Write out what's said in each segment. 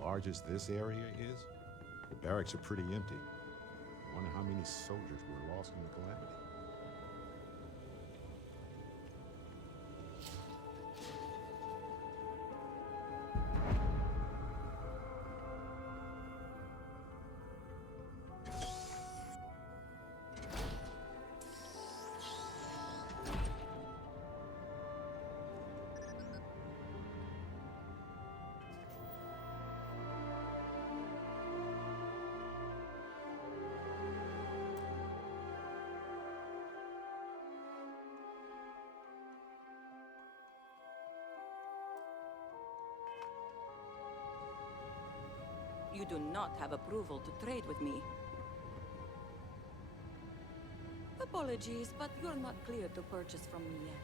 large as this area is, the barracks are pretty empty. I wonder how many soldiers were lost in the calamity. You do not have approval to trade with me. Apologies, but you're not clear to purchase from me yet.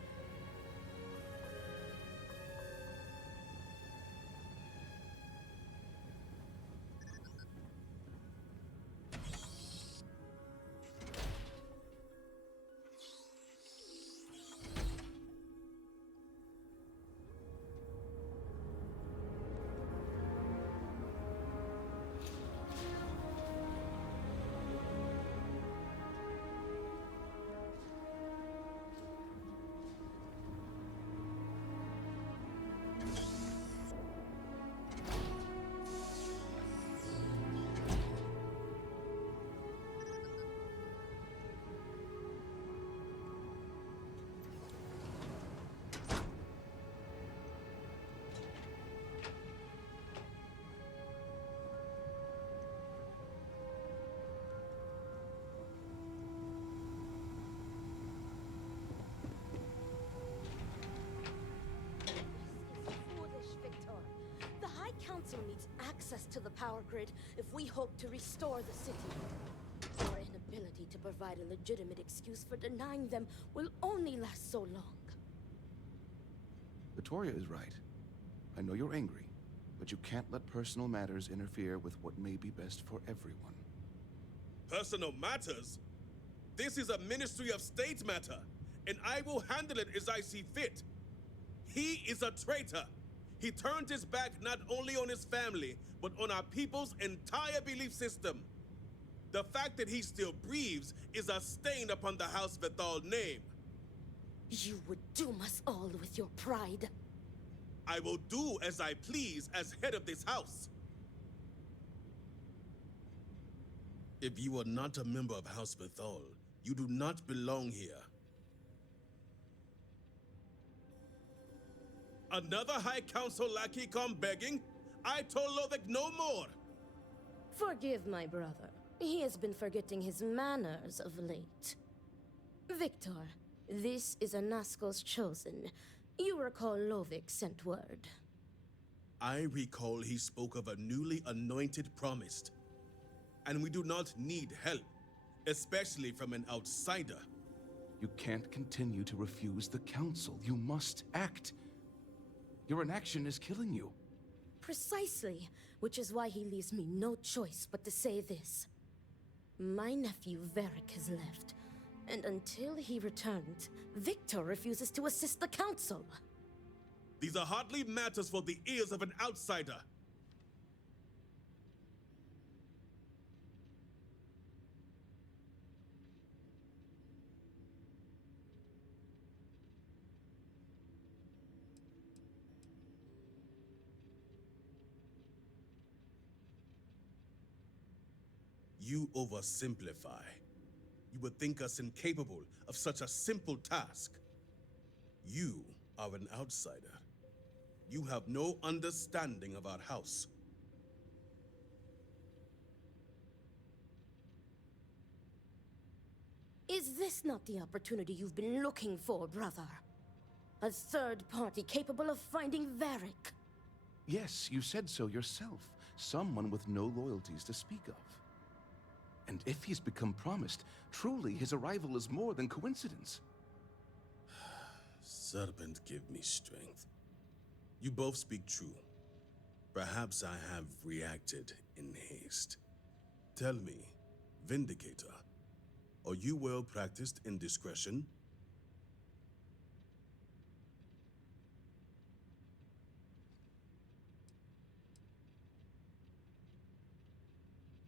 Council needs access to the power grid if we hope to restore the city. Our inability to provide a legitimate excuse for denying them will only last so long. Victoria is right. I know you're angry, but you can't let personal matters interfere with what may be best for everyone. Personal matters? This is a Ministry of State matter, and I will handle it as I see fit. He is a traitor. He turned his back not only on his family, but on our people's entire belief system. The fact that he still breathes is a stain upon the House Vethal name. You would doom us all with your pride. I will do as I please as head of this house. If you are not a member of House Vethal, you do not belong here. Another High Council lackey come begging? I told Lovick no more! Forgive my brother. He has been forgetting his manners of late. Victor, this is Anaskel's chosen. You recall Lovick sent word. I recall he spoke of a newly anointed promised. And we do not need help, especially from an outsider. You can't continue to refuse the council. You must act. Your inaction is killing you. Precisely, which is why he leaves me no choice but to say this. My nephew Varric has left, and until he returns, Victor refuses to assist the council. These are hardly matters for the ears of an outsider. You oversimplify. You would think us incapable of such a simple task. You are an outsider. You have no understanding of our house. Is this not the opportunity you've been looking for, brother? A third party capable of finding Varric? Yes, you said so yourself. Someone with no loyalties to speak of. And if he's become promised, truly his arrival is more than coincidence. Serpent, give me strength. You both speak true. Perhaps I have reacted in haste. Tell me, Vindicator, are you well practiced in discretion?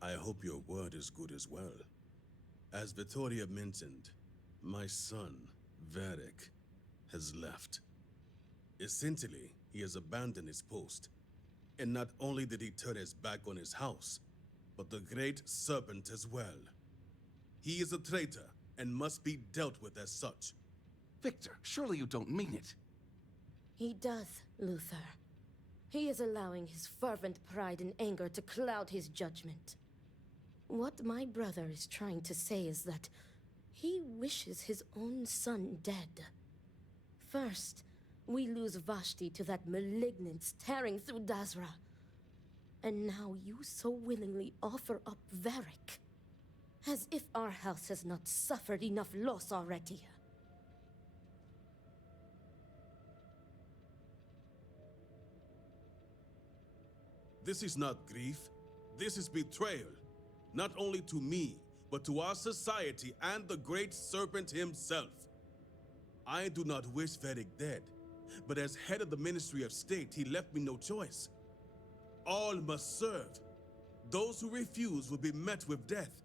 I hope your word is good as well. As Vittoria mentioned, my son, Varric, has left. Essentially, he has abandoned his post. And not only did he turn his back on his house, but the Great Serpent as well. He is a traitor and must be dealt with as such. Victor, surely you don't mean it. He does, Luther. He is allowing his fervent pride and anger to cloud his judgment. What my brother is trying to say is that he wishes his own son dead. First, we lose Vashti to that malignance tearing through Dazra. And now you so willingly offer up Varric. As if our house has not suffered enough loss already. This is not grief. This is betrayal. Not only to me, but to our society and the Great Serpent himself. I do not wish Varric dead, but as head of the Ministry of State, he left me no choice. All must serve. Those who refuse will be met with death.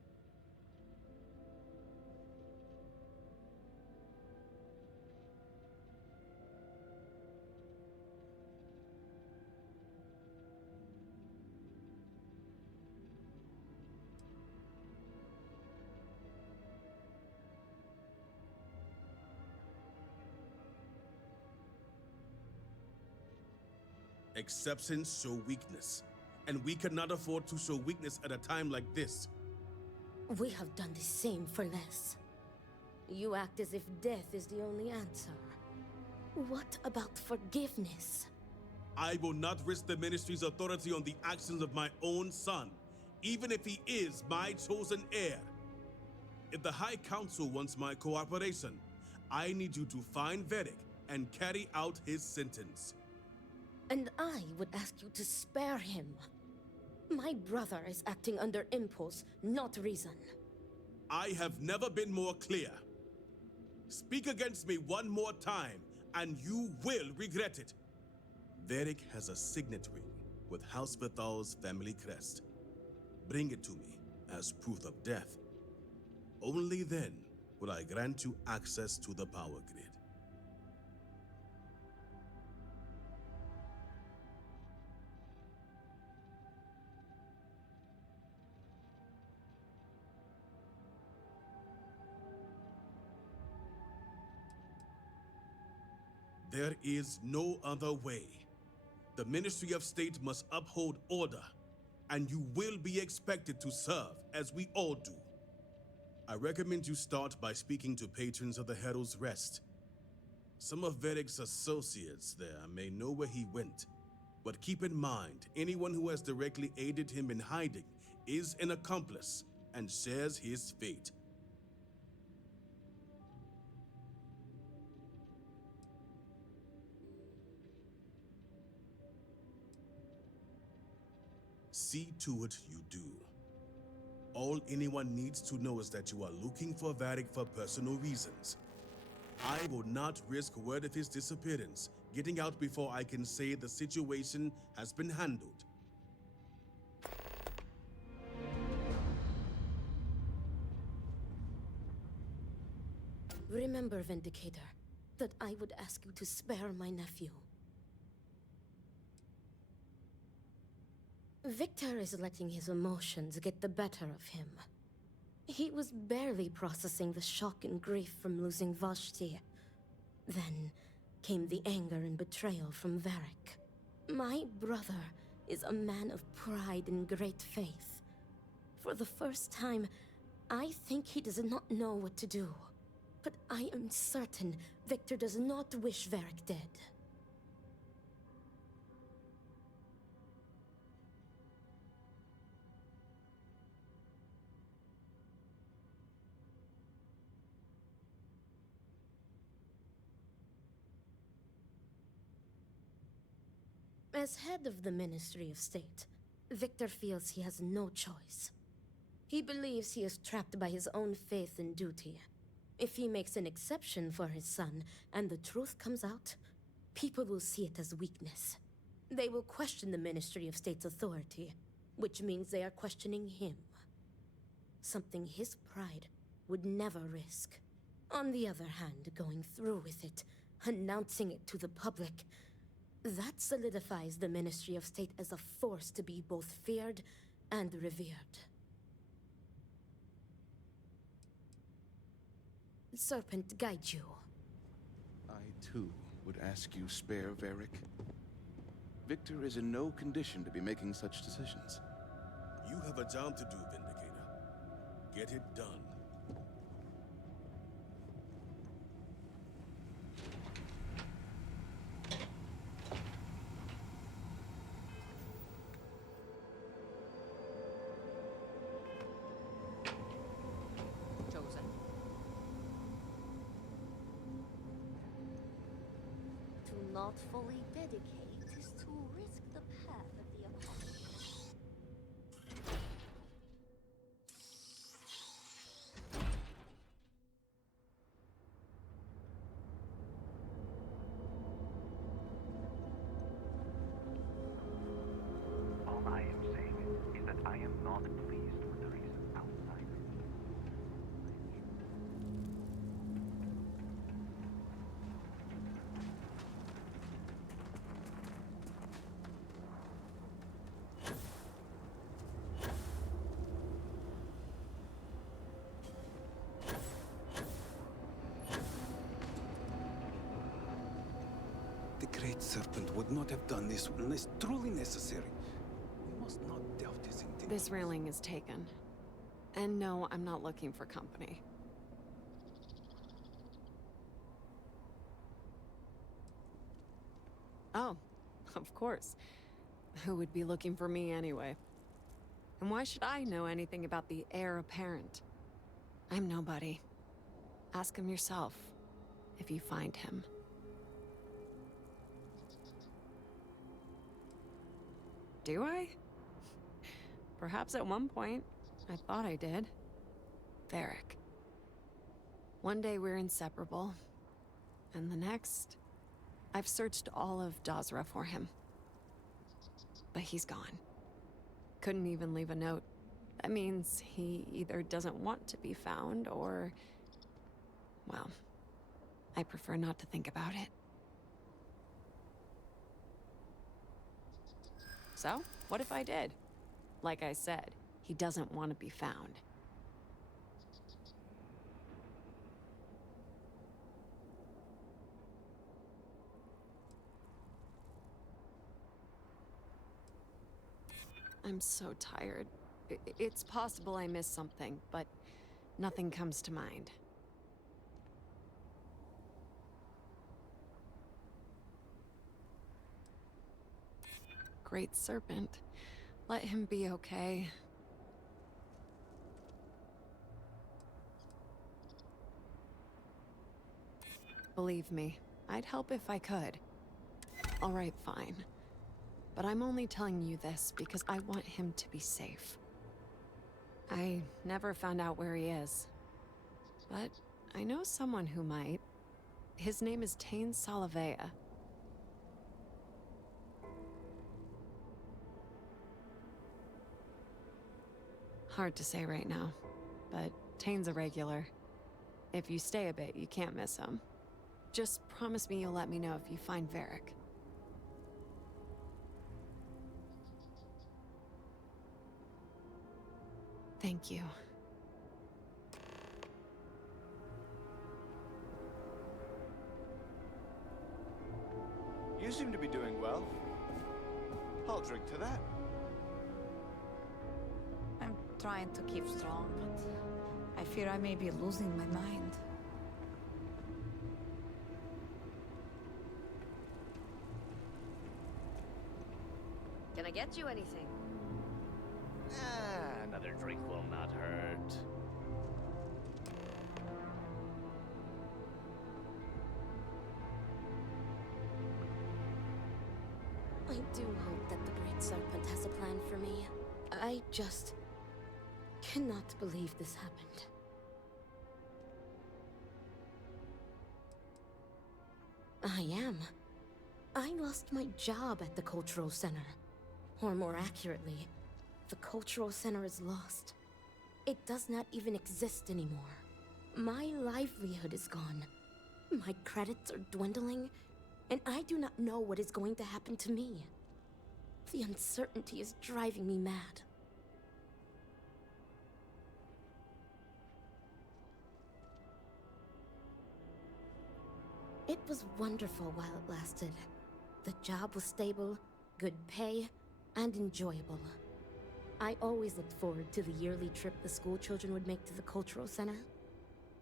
Exceptions show weakness, and we cannot afford to show weakness at a time like this. We have done the same for less. You act as if death is the only answer. What about forgiveness? I will not risk the Ministry's authority on the actions of my own son, even if he is my chosen heir. If the High Council wants my cooperation, I need you to find Varric and carry out his sentence. And I would ask you to spare him. My brother is acting under impulse, not reason. I have never been more clear. Speak against me one more time, and you will regret it. Varric has a signet ring with House Vithal's family crest. Bring it to me as proof of death. Only then will I grant you access to the power grid. There is no other way. The Ministry of State must uphold order, and you will be expected to serve, as we all do. I recommend you start by speaking to patrons of the Herald's Rest. Some of Varric's associates there may know where he went, but keep in mind, anyone who has directly aided him in hiding is an accomplice and shares his fate. See to it you do. All anyone needs to know is that you are looking for Varric for personal reasons. I will not risk word of his disappearance getting out before I can say the situation has been handled. Remember, Vindicator, that I would ask you to spare my nephew. Victor is letting his emotions get the better of him. He was barely processing the shock and grief from losing Vashti. Then came the anger and betrayal from Varric. My brother is a man of pride and great faith. For the first time, I think he does not know what to do. But I am certain Victor does not wish Varric dead. As head of the Ministry of State, Victor feels he has no choice. He believes he is trapped by his own faith and duty. If he makes an exception for his son, and the truth comes out, people will see it as weakness. They will question the Ministry of State's authority, which means they are questioning him. something his pride would never risk. On the other hand, going through with it, announcing it to the public, that solidifies the Ministry of State as a force to be both feared and revered. Serpent, guide you. I, too, would ask you spare Varric. Victor is in no condition to be making such decisions. You have a job to do, Vindicator. Get it done. Chosen. To not fully dedicate is to risk the path of the apocalypse. All I am saying is that I am not pleased with the recent outsider. The Great Serpent would not have done this unless truly necessary. We must not doubt his intentions. This railing is taken. And no, I'm not looking for company. Oh, of course. Who would be looking for me anyway? And why should I know anything about the heir apparent? I'm nobody. Ask him yourself, if you find him. Do I? Perhaps at one point, I thought I did. Varric. One day we're inseparable, and the next, I've searched all of Dazra for him. But he's gone. Couldn't even leave a note. That means he either doesn't want to be found, or... well, I prefer not to think about it. So, what if I did? Like I said, he doesn't want to be found. I'm so tired. It's possible I missed something, but nothing comes to mind. Great Serpent. Let him be okay. Believe me, I'd help if I could. All right, fine. But I'm only telling you this because I want him to be safe. I never found out where he is. But I know someone who might. His name is Tain Salavea. Hard to say right now, but Tain's a regular. If you stay a bit, you can't miss him. Just promise me you'll let me know if you find Varric. Thank you. You seem to be doing well. I'll drink to that. I'm trying to keep strong, but I fear I may be losing my mind. Can I get you anything? Another drink will not hurt. I do hope that the Great Serpent has a plan for me. I just cannot believe this happened. I am. I lost my job at the Cultural Center. Or more accurately, the Cultural Center is lost. It does not even exist anymore. My livelihood is gone. My credits are dwindling, and I do not know what is going to happen to me. The uncertainty is driving me mad. It was wonderful while it lasted. The job was stable, good pay, and enjoyable. I always looked forward to the yearly trip the school children would make to the cultural center.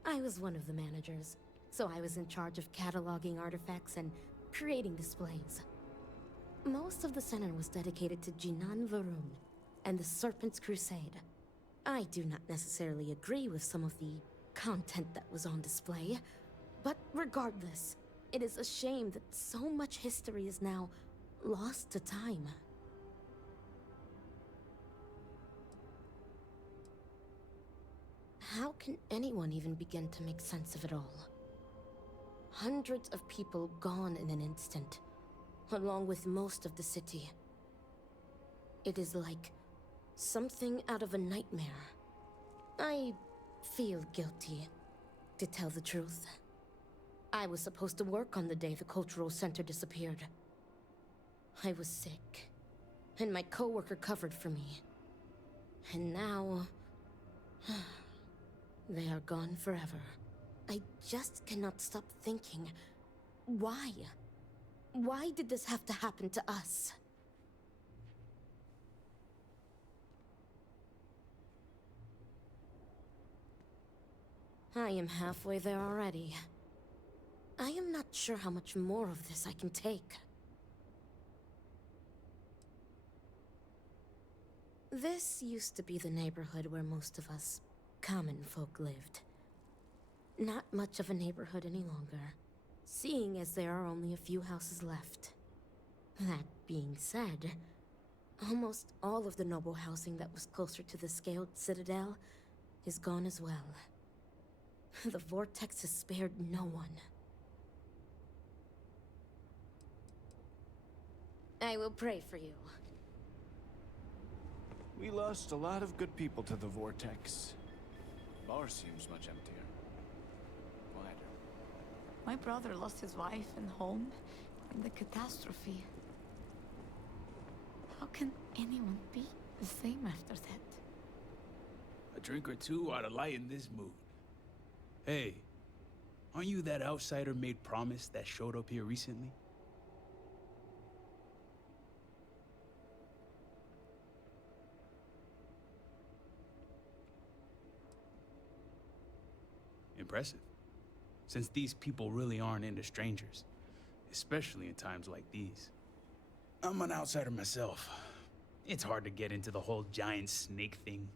I was one of the managers, so I was in charge of cataloging artifacts and creating displays. Most of the center was dedicated to Jinan Varun and the Serpent's Crusade. I do not necessarily agree with some of the content that was on display, but regardless, it is a shame that so much history is now lost to time. How can anyone even begin to make sense of it all? Hundreds of people gone in an instant, along with most of the city. It is like something out of a nightmare. I feel guilty, to tell the truth. I was supposed to work on the day the cultural center disappeared. I was sick, and my coworker covered for me. And now... they are gone forever. I just cannot stop thinking, why? Why did this have to happen to us? I am halfway there already. I am not sure how much more of this I can take. This used to be the neighborhood where most of us common folk lived. Not much of a neighborhood any longer, seeing as there are only a few houses left. That being said, almost all of the noble housing that was closer to the scaled citadel is gone as well. The vortex has spared no one. I will pray for you. We lost a lot of good people to the vortex. Bar seems much emptier. Quieter. My brother lost his wife and home in the catastrophe. How can anyone be the same after that? A drink or two ought to lighten this mood. Hey, aren't you that outsider made promise that showed up here recently? Impressive. Since these people really aren't into strangers, especially in times like these. I'm an outsider myself. It's hard to get into the whole giant snake thing.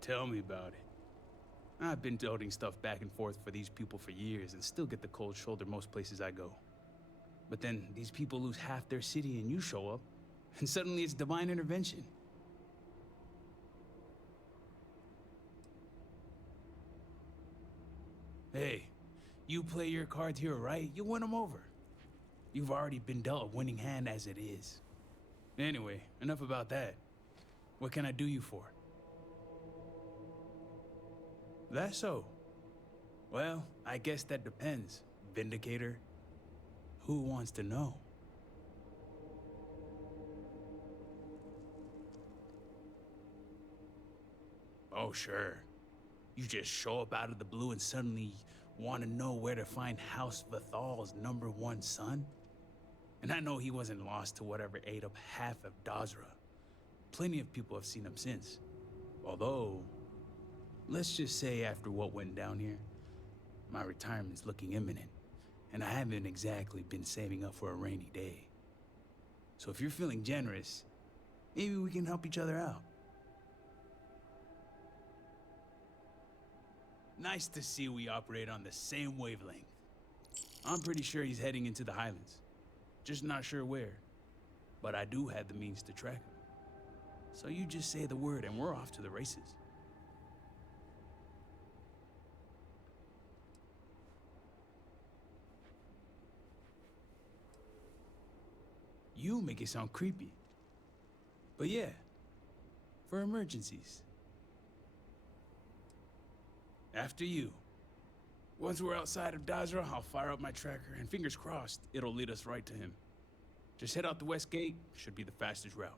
Tell me about it. I've been toting stuff back and forth for these people for years and still get the cold shoulder most places I go. But then these people lose half their city and you show up, and suddenly it's divine intervention. Hey, you play your cards here right, you win them over. You've already been dealt a winning hand as it is. Anyway, enough about that. What can I do you for? That's so. Well, I guess that depends, Vindicator. Who wants to know? Oh, sure. You just show up out of the blue and suddenly want to know where to find House Vathal's #1 son? And I know he wasn't lost to whatever ate up half of Dazra. Plenty of people have seen him since. Although, let's just say after what went down here, my retirement's looking imminent, and I haven't exactly been saving up for a rainy day. So if you're feeling generous, maybe we can help each other out. Nice to see we operate on the same wavelength. I'm pretty sure he's heading into the Highlands. Just not sure where. But I do have the means to track him. So you just say the word and we're off to the races. You make it sound creepy. But yeah, for emergencies. After you. Once we're outside of Dazra, I'll fire up my tracker, and fingers crossed, it'll lead us right to him. Just head out the west gate, should be the fastest route.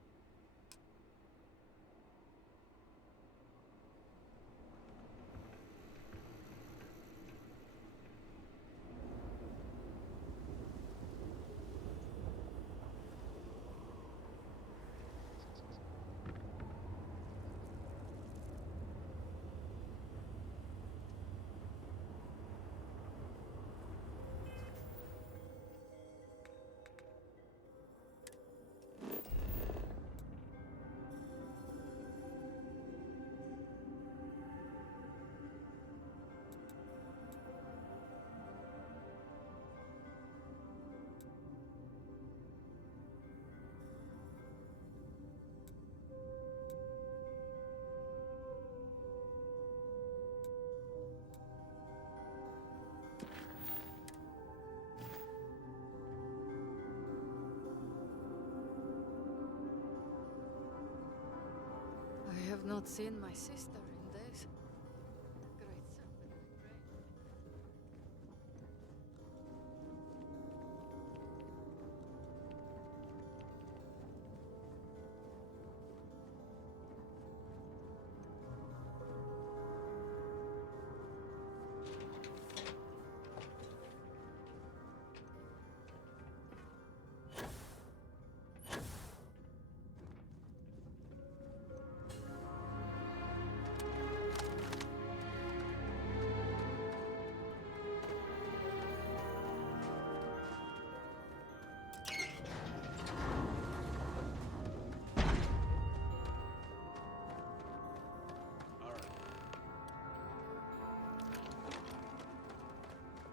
I have not seen my sister in days. Great serpent, I pray.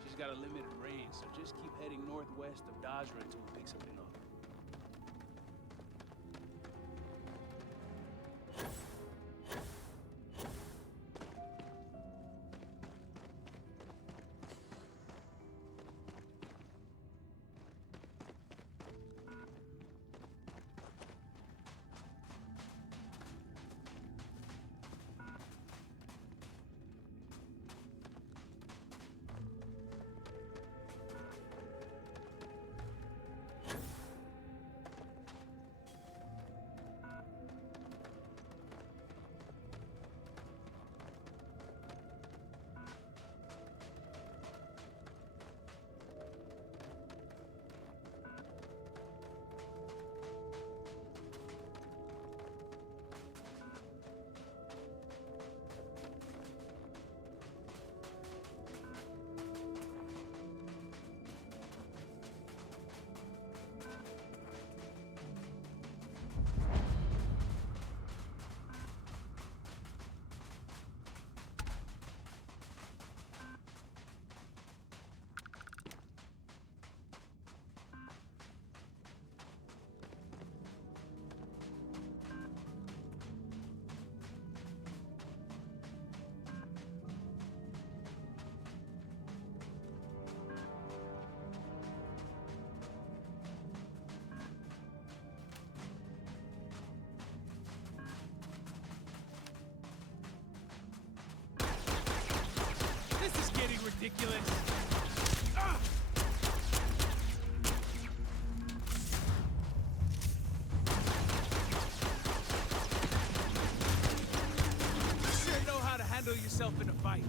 She's got a limited range, so just keep heading northwest of Dazra until we pick something up. This is getting ridiculous. Ah! You should know how to handle yourself in a fight.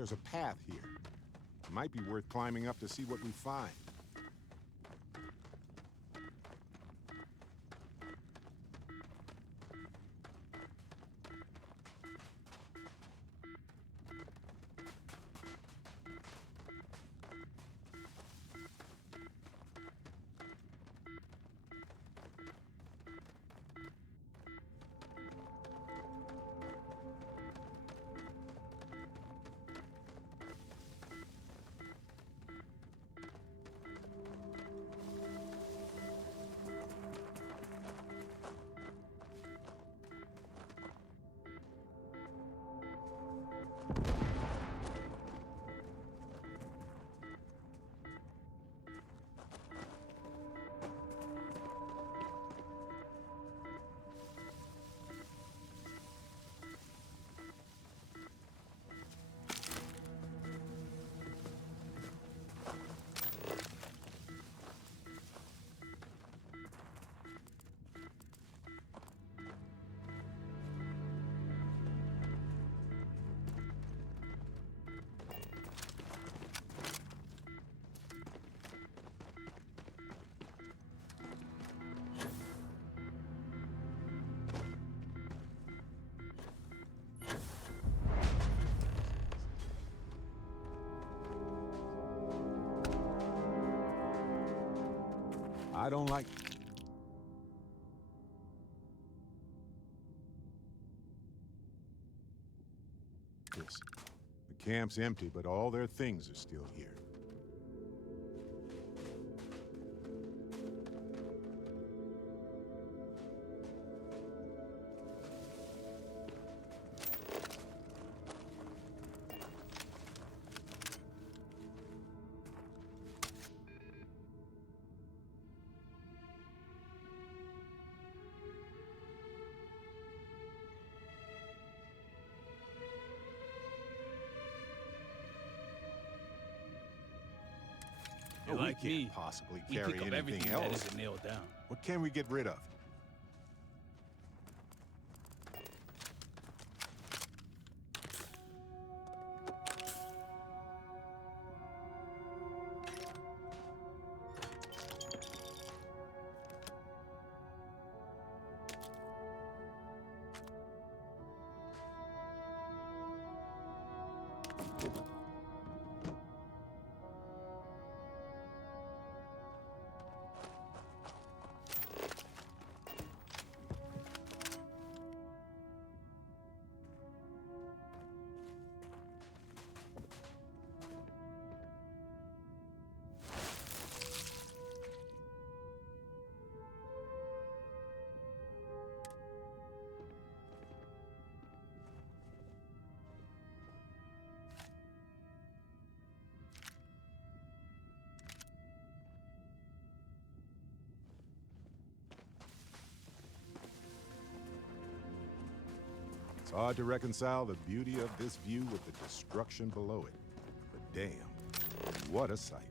There's a path here. It might be worth climbing up to see what we find. I don't like... this. The camp's empty, but all their things are still here. You're we like can't me. possibly We carry pick up anything everything else. that isn't nailed down. What can we get rid of? It's hard to reconcile the beauty of this view with the destruction below it. But damn, what a sight.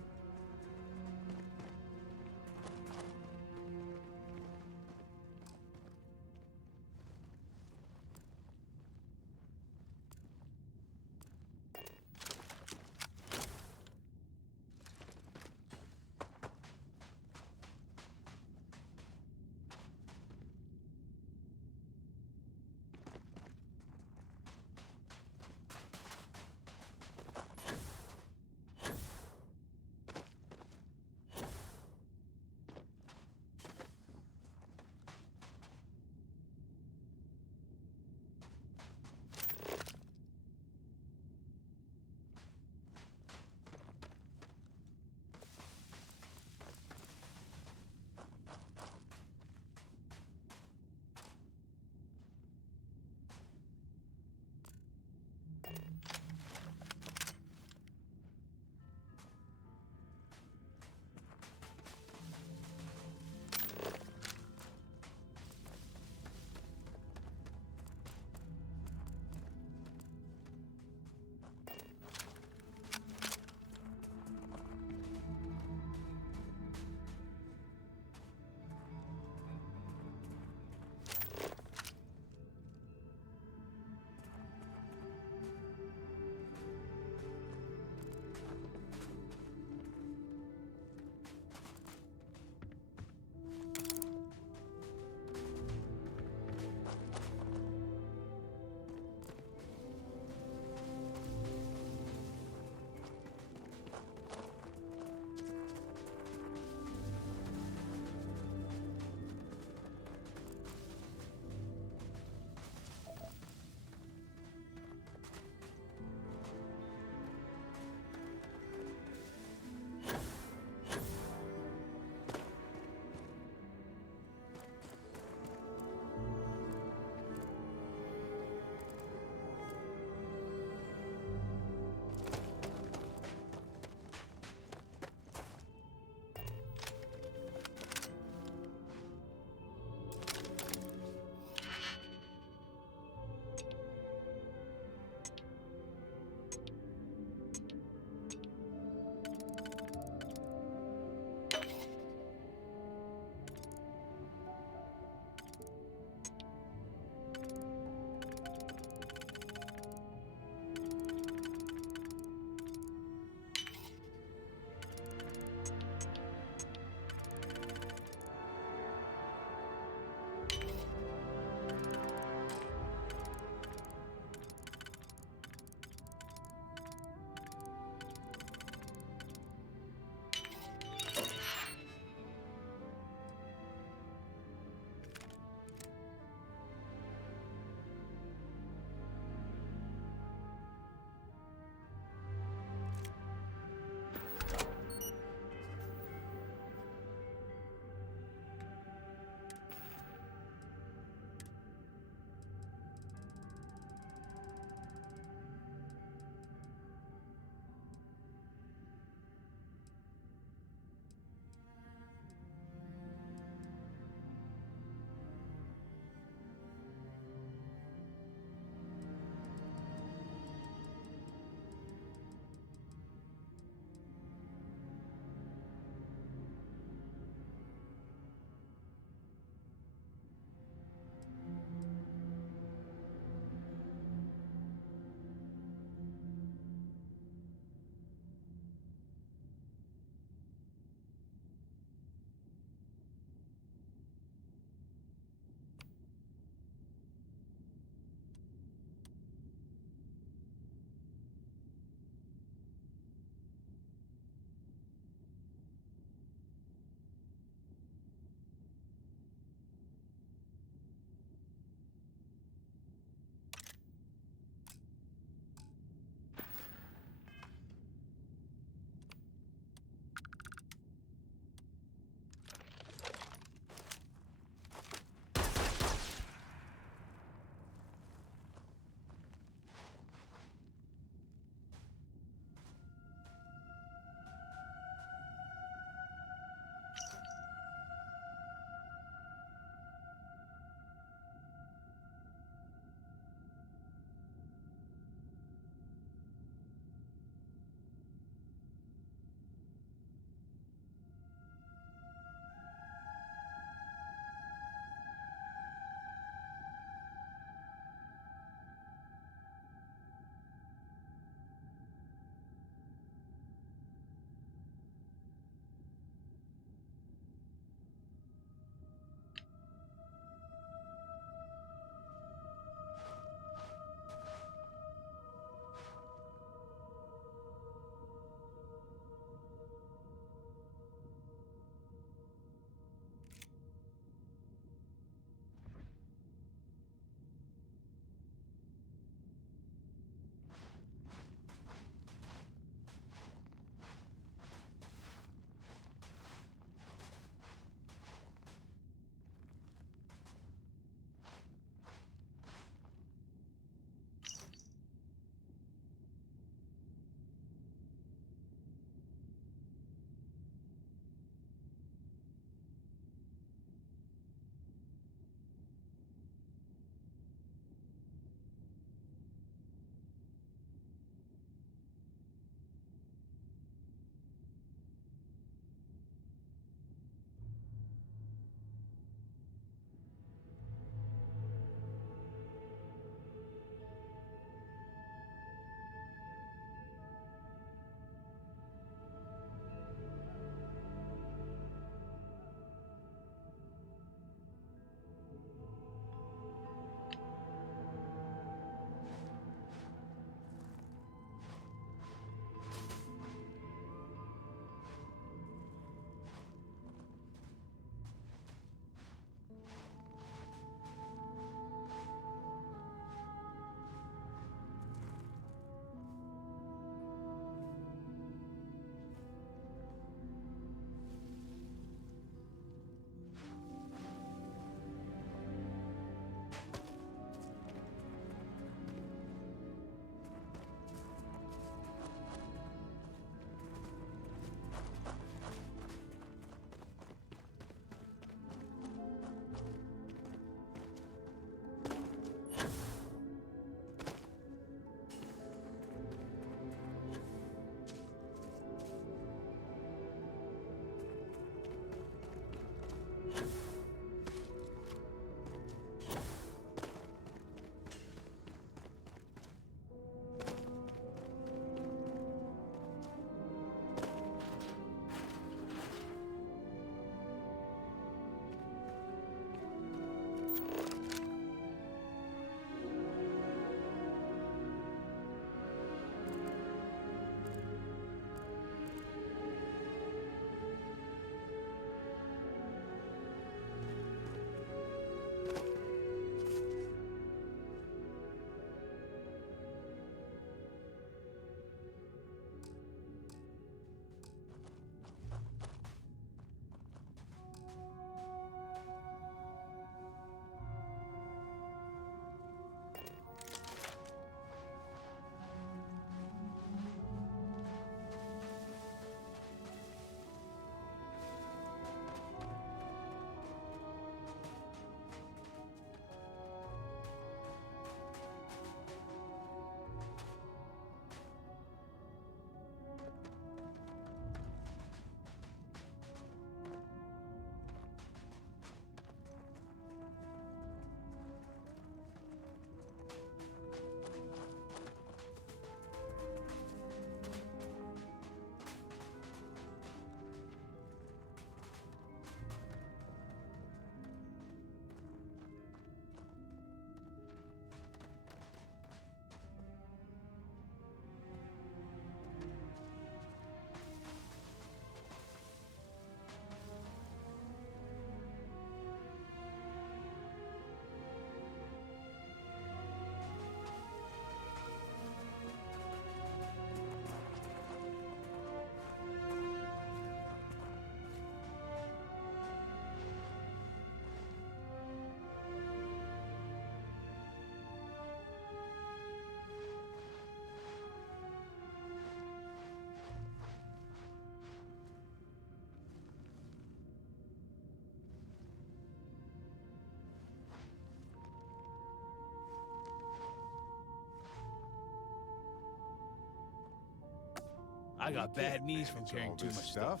I got We can't bad knees from manage carrying all too this much stuff.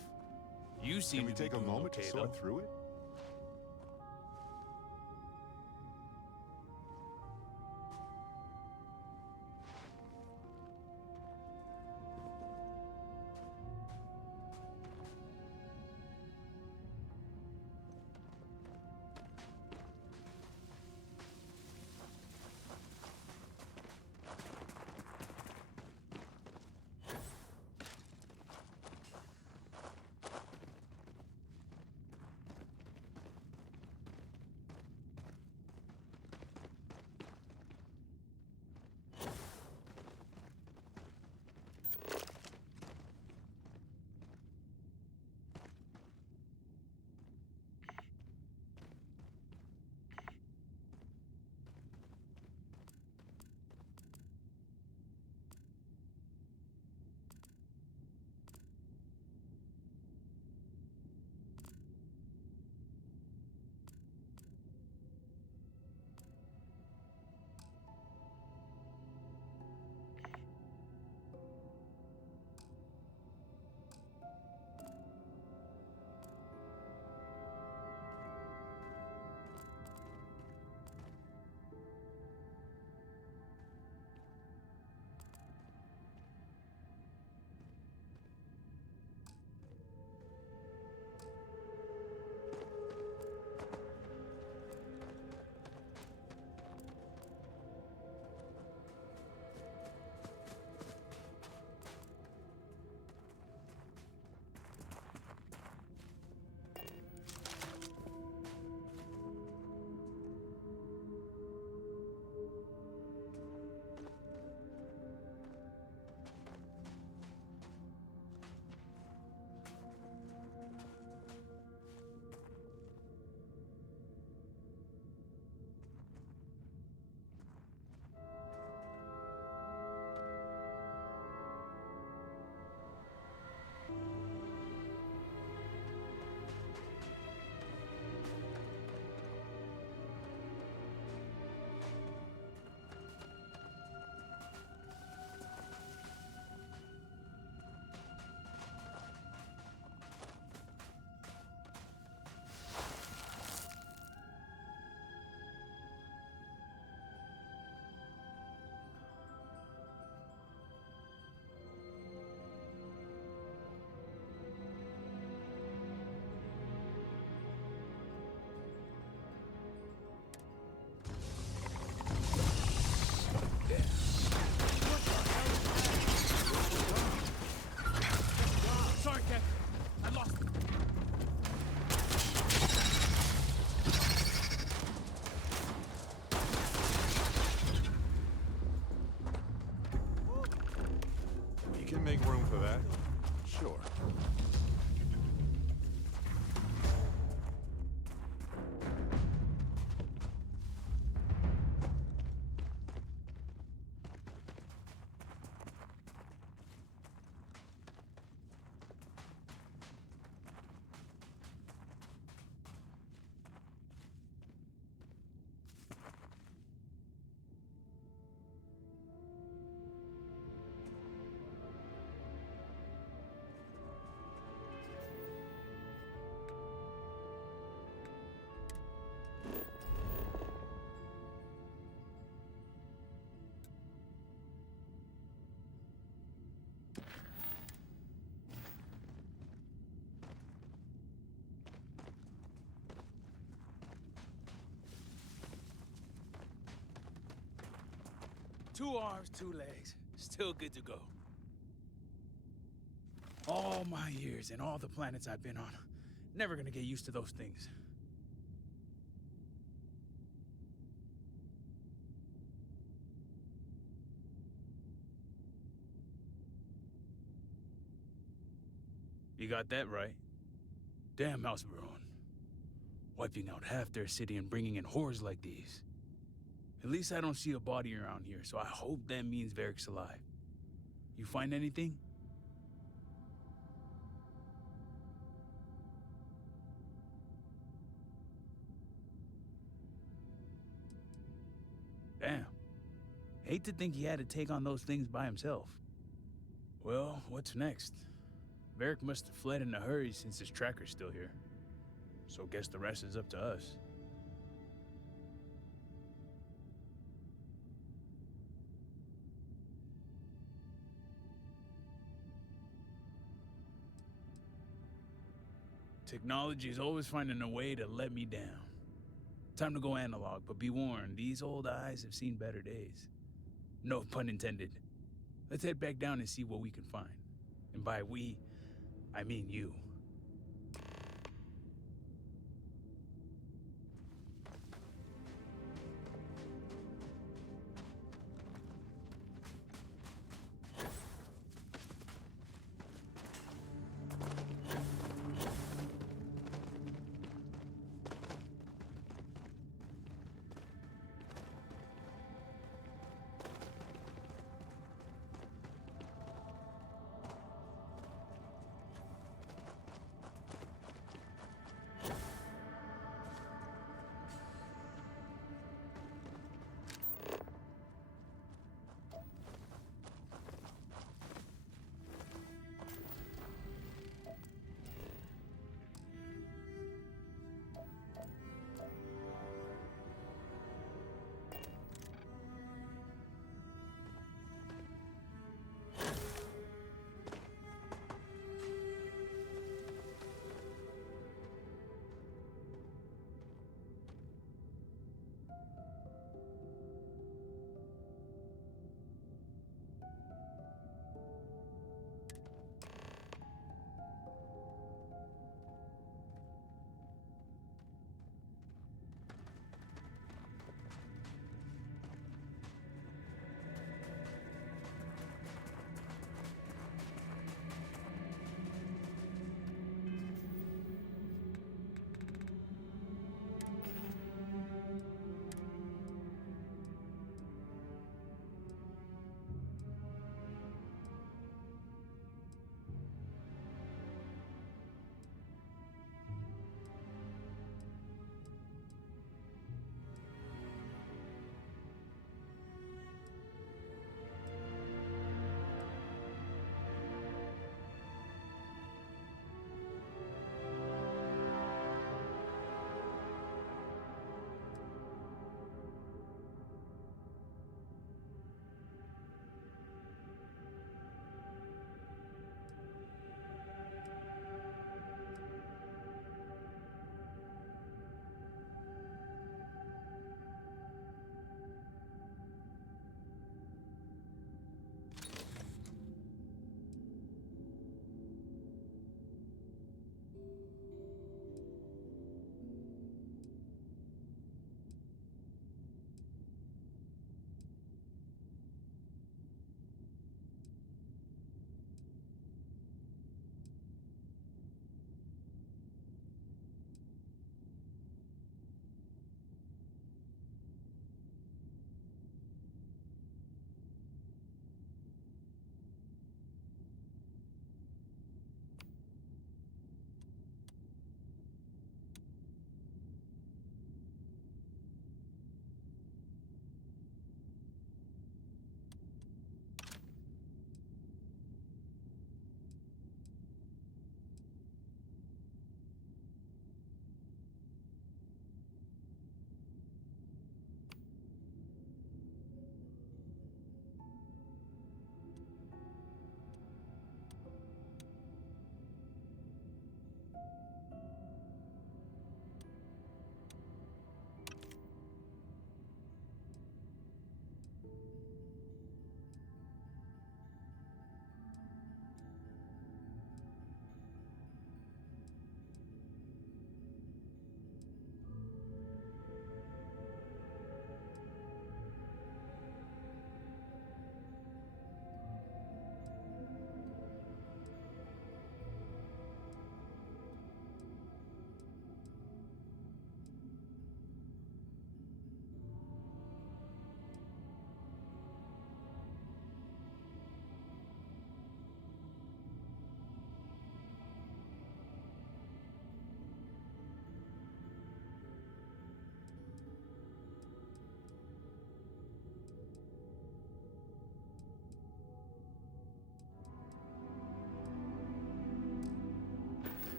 You seem Can we to be take a doing moment okay, to sort though. through it? Sorry, Captain. I lost it. We can make room for that. Sure. Two arms, two legs. Still good to go. All my years and all the planets I've been on. Never gonna get used to those things. You got that right. Damn House Baron. Wiping out half their city and bringing in horrors like these. At least I don't see a body around here, so I hope that means Varric's alive. You find anything? Damn. Hate to think he had to take on those things by himself. Well, what's next? Varric must have fled in a hurry since his tracker's still here. So guess the rest is up to us. Technology is always finding a way to let me down. Time to go analog, but be warned, these old eyes have seen better days. No pun intended. Let's head back down and see what we can find. And by we, I mean you.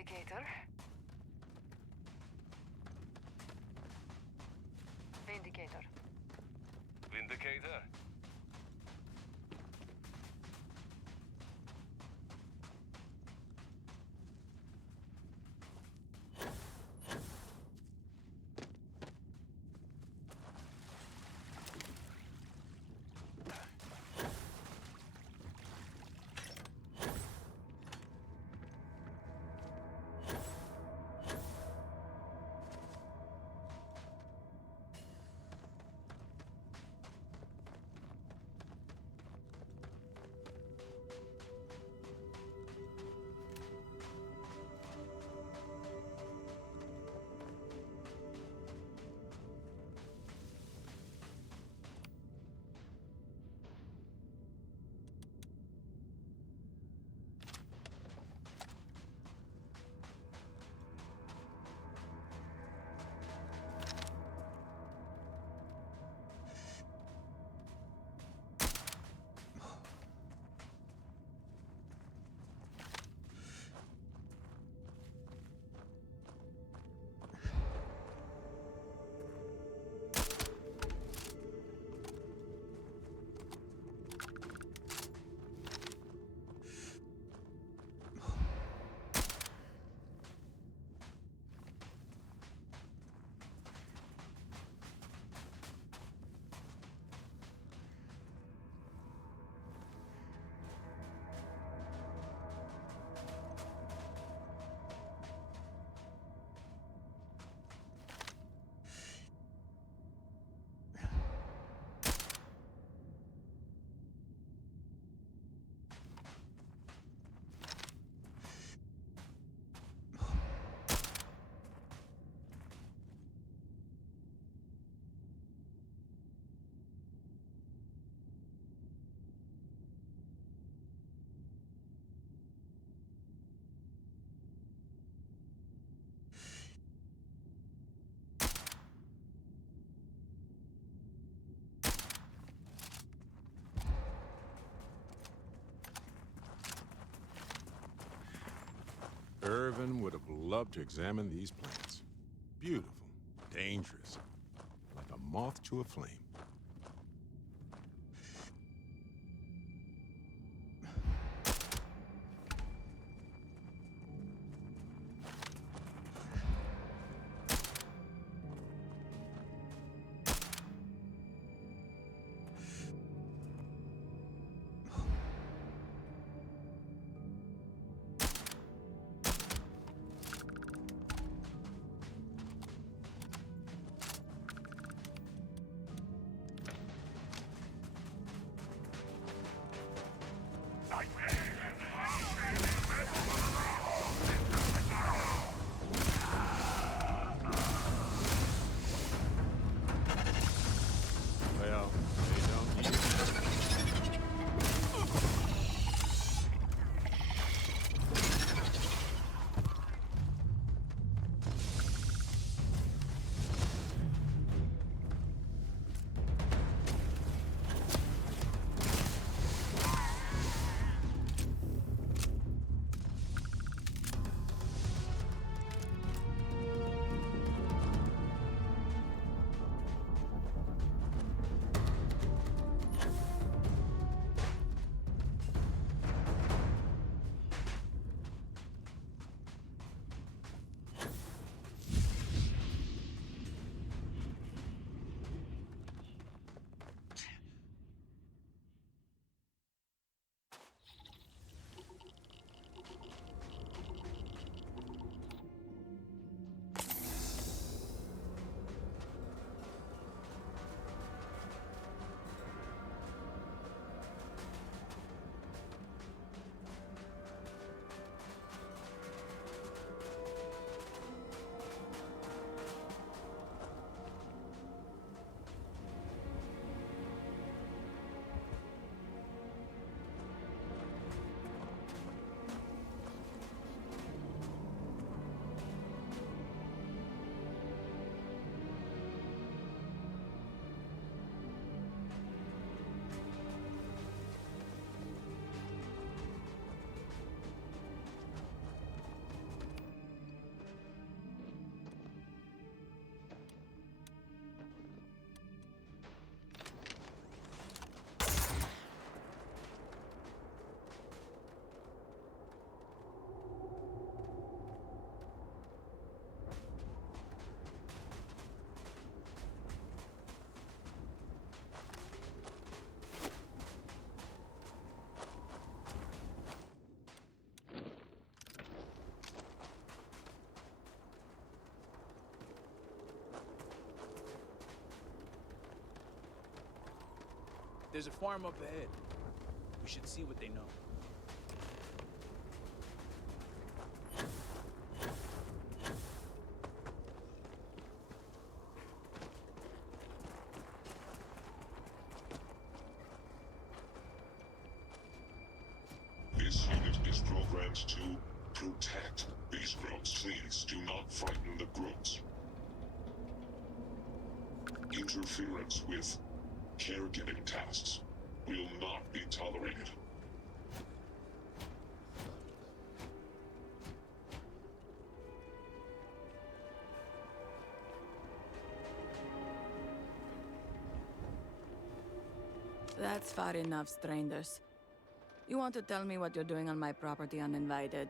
Vindicator. Vindicator. Vindicator. Irvin would have loved to examine these plants. Beautiful, dangerous, like a moth to a flame. There's a farm up ahead. We should see what they know. This unit is programmed to protect these growths. Please do not frighten the growths. Interference with caregiving tasks will not be tolerated. That's far enough, strangers. You want to tell me what you're doing on my property uninvited?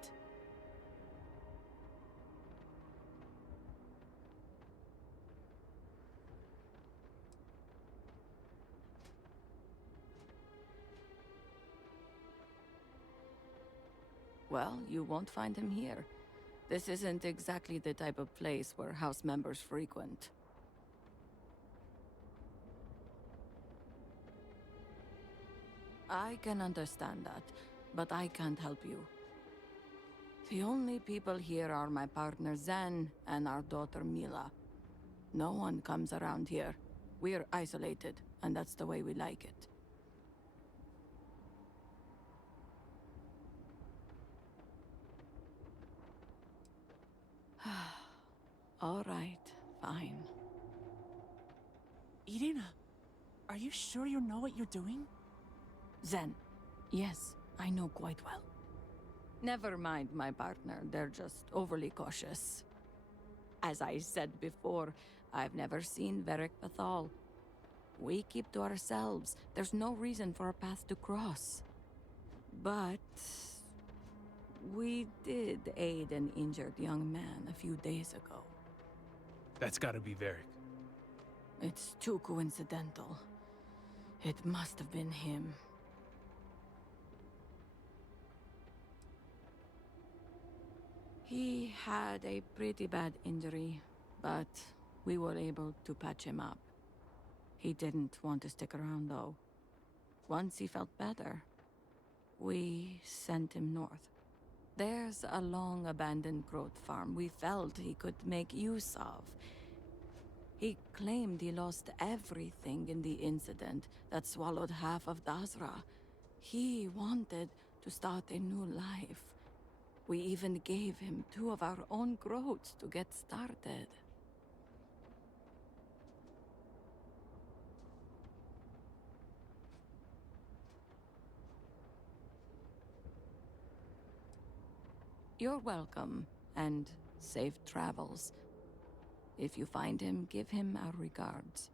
Well, you won't find him here. This isn't exactly the type of place where house members frequent. I can understand that, but I can't help you. The only people here are my partner Zen and our daughter Mila. No one comes around here. We're isolated, and that's the way we like it. All right, fine. Irina, are you sure you know what you're doing? Zen, yes, I know quite well. Never mind my partner, they're just overly cautious. As I said before, I've never seen Varric Pathal. We keep to ourselves. There's no reason for a path to cross. But we did aid an injured young man a few days ago. That's gotta be Varric. It's too coincidental. It must have been him. He had a pretty bad injury, but we were able to patch him up. He didn't want to stick around, though. Once he felt better, we sent him north. There's a long-abandoned growth farm we felt he could make use of. He claimed he lost everything in the incident that swallowed half of Dazra. He wanted to start a new life. We even gave him 2 of our own growths to get started. You're welcome, and safe travels. If you find him, give him our regards.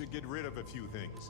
should get rid of a few things.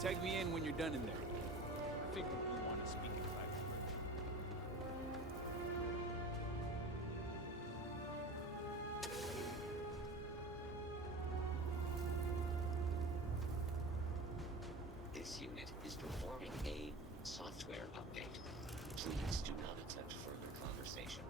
Tag me in when you're done in there. I figured you want to speak in private. This unit is performing a software update. Please do not attempt further conversation.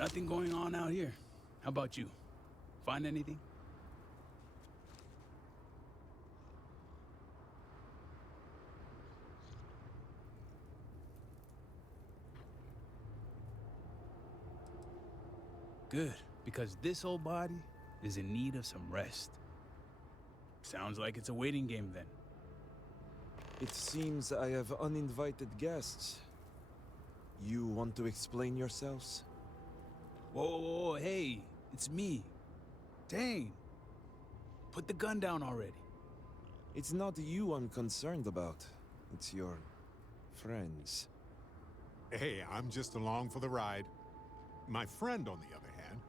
Nothing going on out here. How about you? Find anything? Good, because this old body is in need of some rest. Sounds like it's a waiting game then. It seems I have uninvited guests. You want to explain yourselves? Whoa, hey, it's me. Dang. Put the gun down already. It's not you I'm concerned about. It's your friends. Hey, I'm just along for the ride. My friend, on the other hand.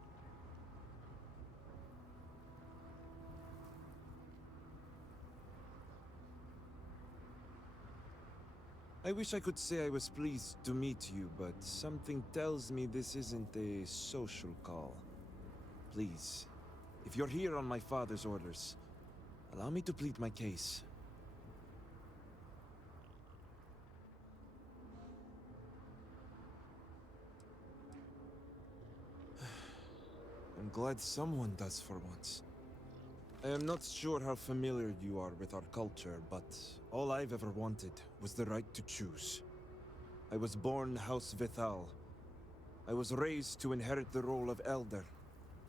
I wish I could say I was pleased to meet you, but something tells me this isn't a social call. Please, if you're here on my father's orders, allow me to plead my case. I'm glad someone does for once. I am not sure how familiar you are with our culture, but all I've ever wanted was the right to choose. I was born House Vithal. I was raised to inherit the role of Elder,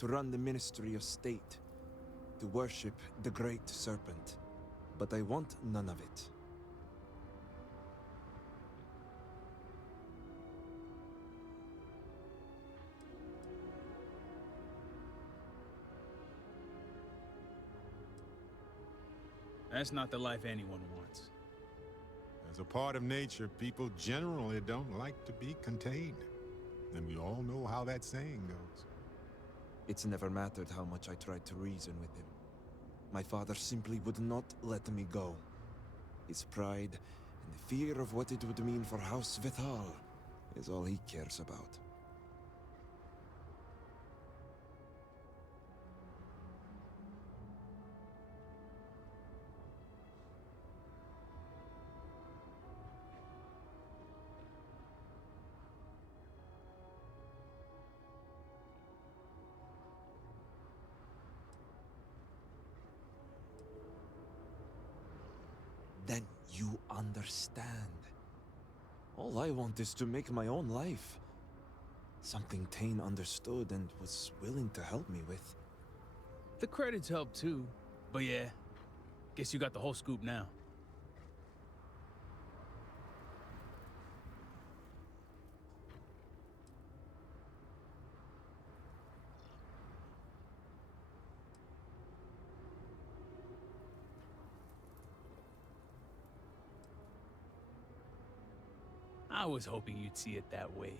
to run the Ministry of State, to worship the Great Serpent. But I want none of it. That's not the life anyone wants. As a part of nature, people generally don't like to be contained. And we all know how that saying goes. It's never mattered how much I tried to reason with him. My father simply would not let me go. His pride and the fear of what it would mean for House Vithal is all he cares about. Then you understand. All I want is to make my own life. Something Tane understood and was willing to help me with. The credits help too. But yeah, guess you got the whole scoop now. I was hoping you'd see it that way.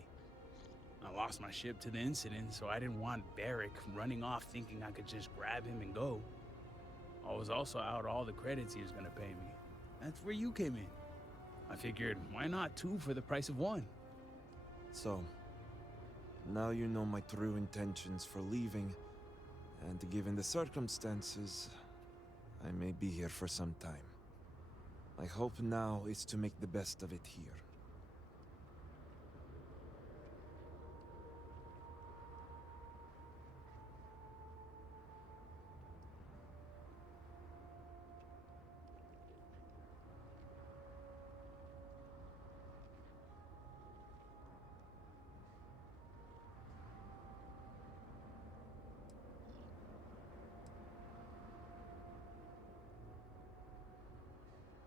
I lost my ship to the incident, so I didn't want Barrick running off thinking I could just grab him and go. I was also out all the credits he was gonna pay me. That's where you came in. I figured, why not two for the price of one? So, now you know my true intentions for leaving, and given the circumstances, I may be here for some time. My hope now is to make the best of it here.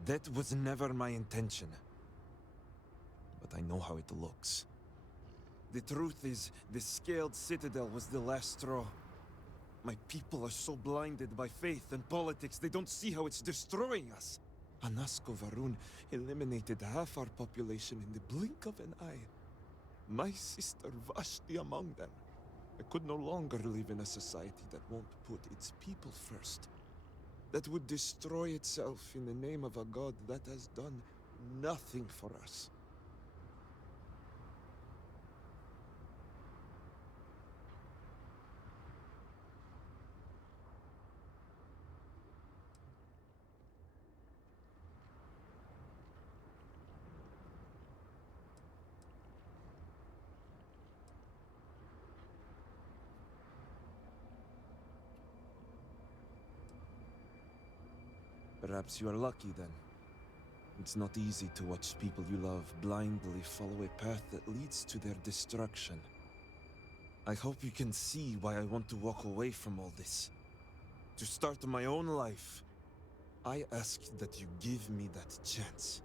That was never my intention. But I know how it looks. The truth is, the Scaled Citadel was the last straw. My people are so blinded by faith and politics, they don't see how it's destroying us. Anasko Varun eliminated half our population in the blink of an eye. My sister Vashti among them. I could no longer live in a society that won't put its people first. That would destroy itself in the name of a god that has done nothing for us. Perhaps you are lucky then. It's not easy to watch people you love blindly follow a path that leads to their destruction. I hope you can see why I want to walk away from all this. To start my own life. I ask that you give me that chance.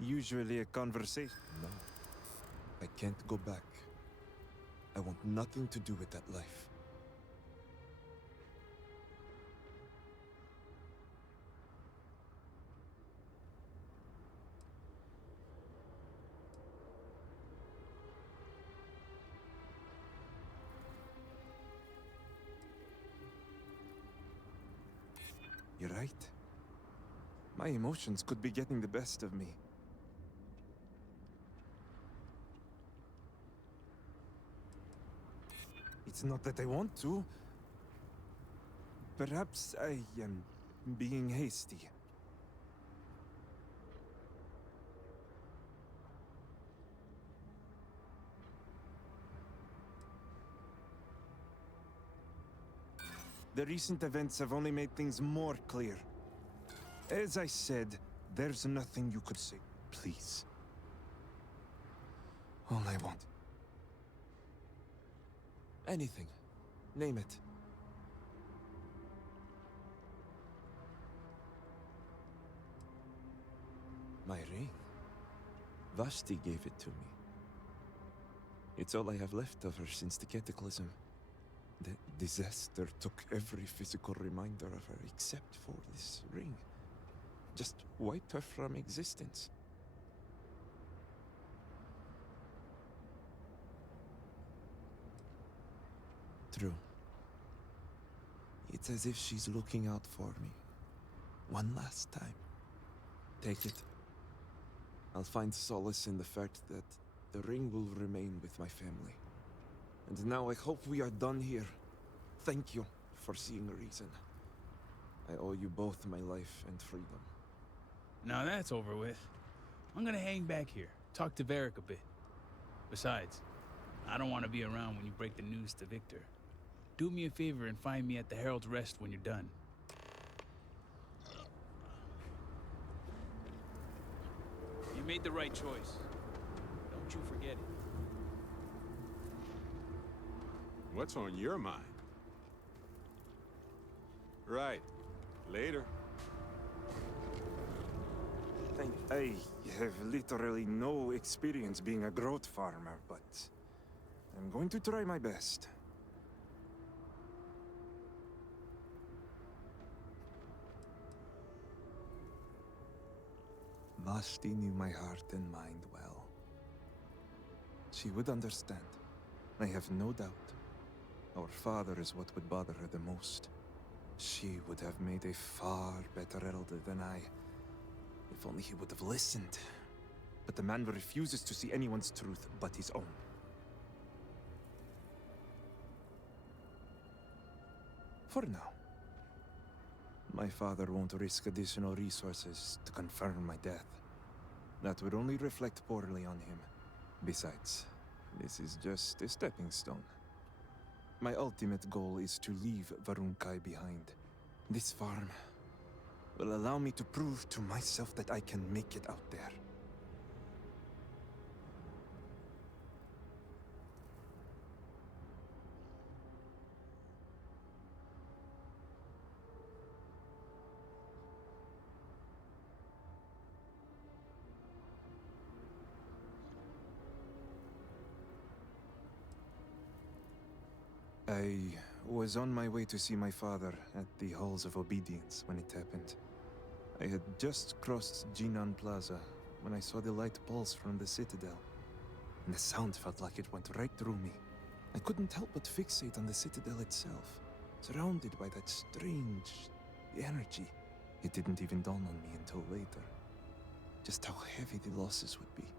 Usually a conversation. No. I can't go back. I want nothing to do with that life. You're right. My emotions could be getting the best of me. It's not that I want to. Perhaps I am being hasty. The recent events have only made things more clear. As I said, there's nothing you could say. Please. All I want. Anything. Name it. My ring. Vashti gave it to me. It's all I have left of her since the cataclysm. The disaster took every physical reminder of her except for this ring. Just wiped her from existence. True. It's as if she's looking out for me. One last time. Take it. I'll find solace in the fact that the ring will remain with my family. And now I hope we are done here. Thank you for seeing reason. I owe you both my life and freedom. Now that's over with. I'm gonna hang back here, talk to Varric a bit. Besides, I don't want to be around when you break the news to Victor. Do me a favor and find me at the Herald's Rest when you're done. You made the right choice. Don't you forget it. What's on your mind? Right. Later. I have literally no experience being a growth farmer, but I'm going to try my best. Vashti knew my heart and mind well. She would understand. I have no doubt. Our father is what would bother her the most. She would have made a far better elder than I. If only he would have listened. But the man refuses to see anyone's truth but his own. For now. My father won't risk additional resources to confirm my death. That would only reflect poorly on him. Besides, this is just a stepping stone. My ultimate goal is to leave Varunkai behind. This farm will allow me to prove to myself that I can make it out there. I was on my way to see my father at the Halls of Obedience when it happened. I had just crossed Jinan Plaza when I saw the light pulse from the Citadel. And the sound felt like it went right through me. I couldn't help but fixate on the Citadel itself, surrounded by that strange energy. It didn't even dawn on me until later, just how heavy the losses would be.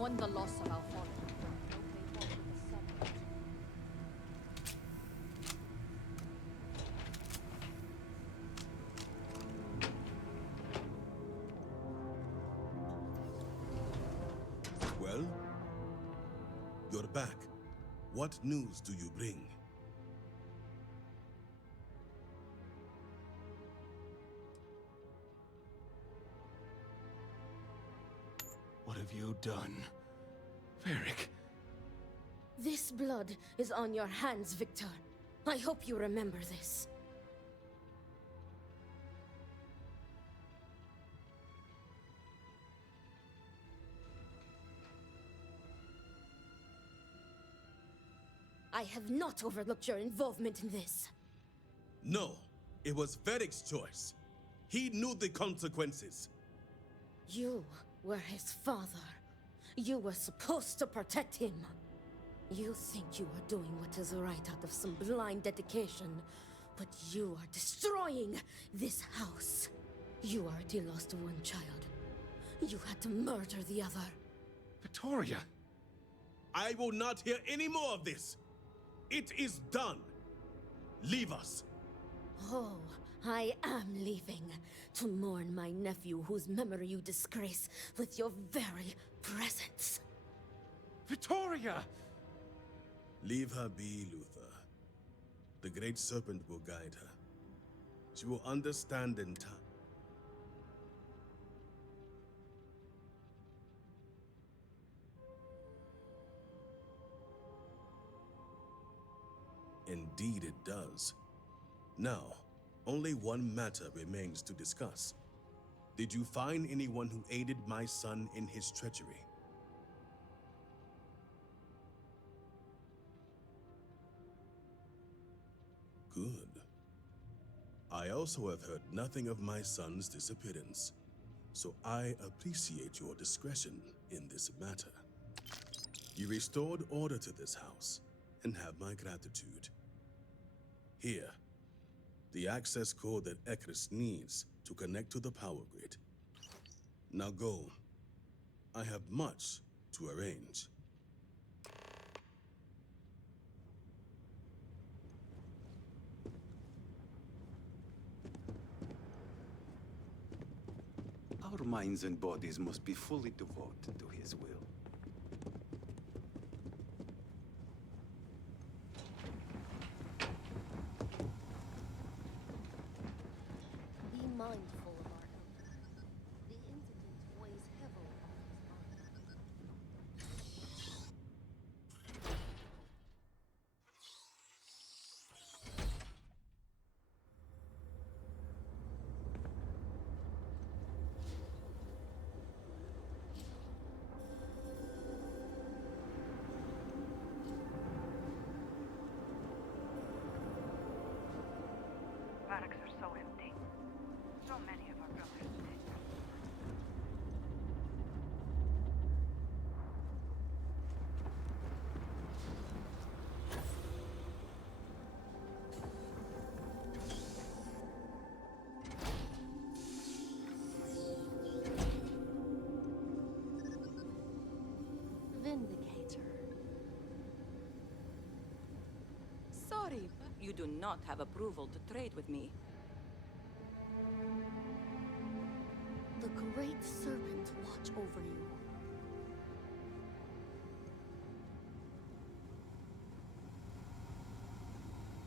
mourn the loss of our fallen. No play falls with the sun. Well? You're back. What news do you bring? What have you done? Varric. This blood is on your hands, Victor. I hope you remember this. I have not overlooked your involvement in this. No, it was Varric's choice. He knew the consequences. You were his father. You were supposed to protect him. You think you are doing what is right out of some blind dedication, but you are destroying this house. You already lost one child. You had to murder the other. Victoria! I will not hear any more of this. It is done. Leave us. Oh, I am leaving to mourn my nephew whose memory you disgrace with your very presence. Victoria! Leave her be, Luther. The Great Serpent will guide her. She will understand in time. Indeed it does. Now, only one matter remains to discuss. Did you find anyone who aided my son in his treachery? Good. I also have heard nothing of my son's disappearance, so I appreciate your discretion in this matter. You restored order to this house, and have my gratitude. Here, the access code that Ekris needs to connect to the power grid. Now go. I have much to arrange. Our minds and bodies must be fully devoted to his will. Be mindful of our elder. The incident weighs heavily on his honor. Barracks are so empty. So many of our brothers dead. Vindicator. Sorry, but you do not have approval to trade with me. The Great Serpent watch over you.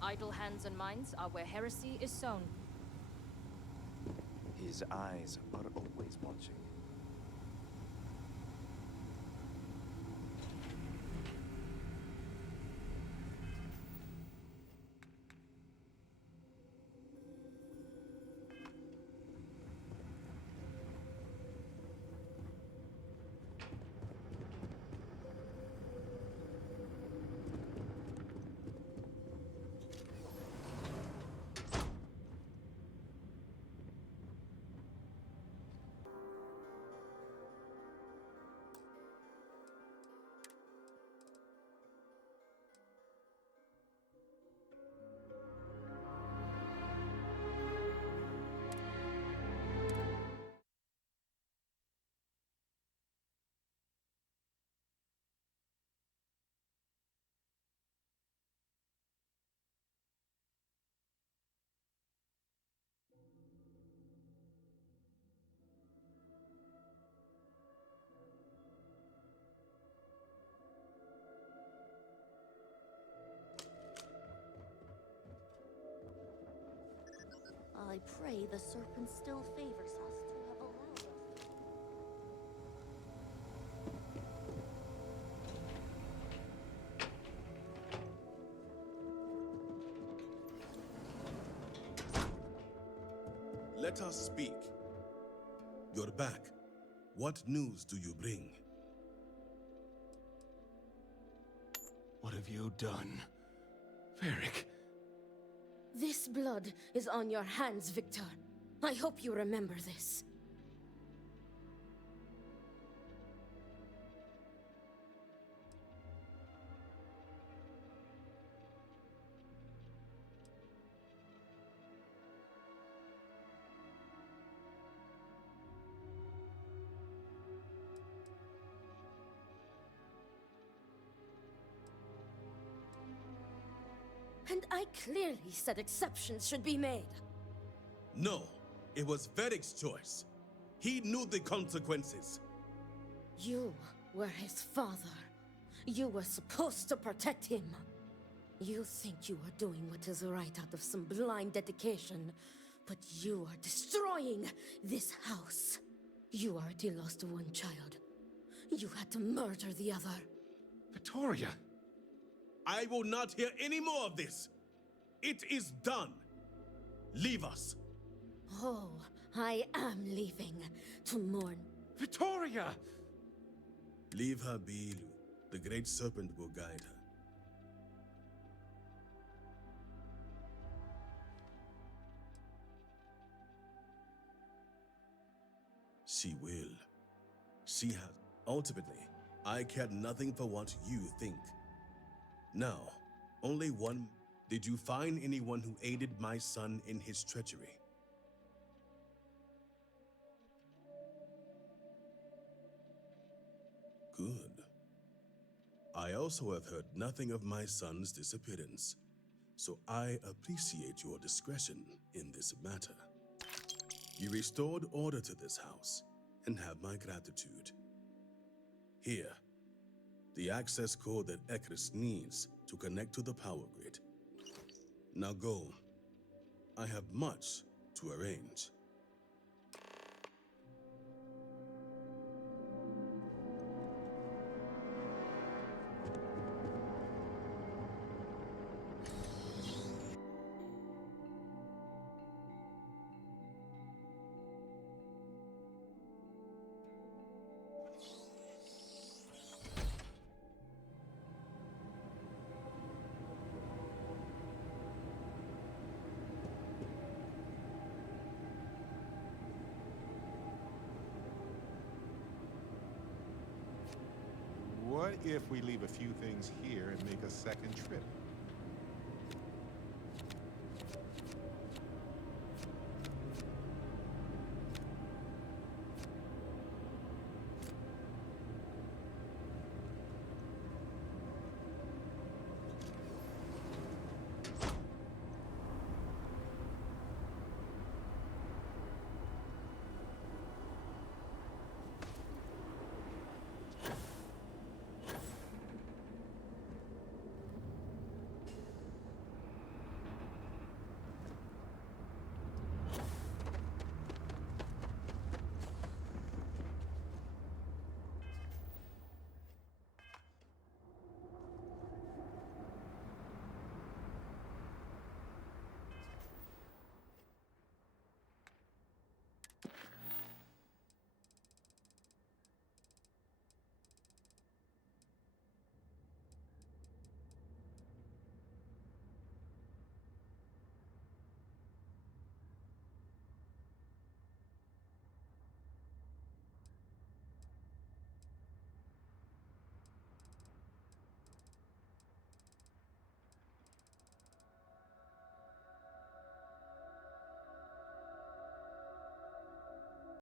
Idle hands and minds are where heresy is sown. His eyes are always watching. I pray the serpent still favors us to have allowed us. Let us speak. You're back. What news do you bring? What have you done? Varric. This blood is on your hands, Victor. I hope you remember this. And I clearly said exceptions should be made. No, it was Veric's choice. He knew the consequences. You were his father. You were supposed to protect him. You think you are doing what is right out of some blind dedication, but you are destroying this house. You already lost one child. You had to murder the other. Victoria! I will not hear any more of this. It is done. Leave us. Oh, I am leaving to mourn. Victoria! Leave her be. The great serpent will guide her. She will. She has. Ultimately, I care nothing for what you think. Now, only one. Did you find anyone who aided my son in his treachery? Good. I also have heard nothing of my son's disappearance, so I appreciate your discretion in this matter. You restored order to this house, and have my gratitude. Here, the access code that Ekris needs to connect to the power grid. Now go. I have much to arrange. What if we leave a few things here and make a second trip?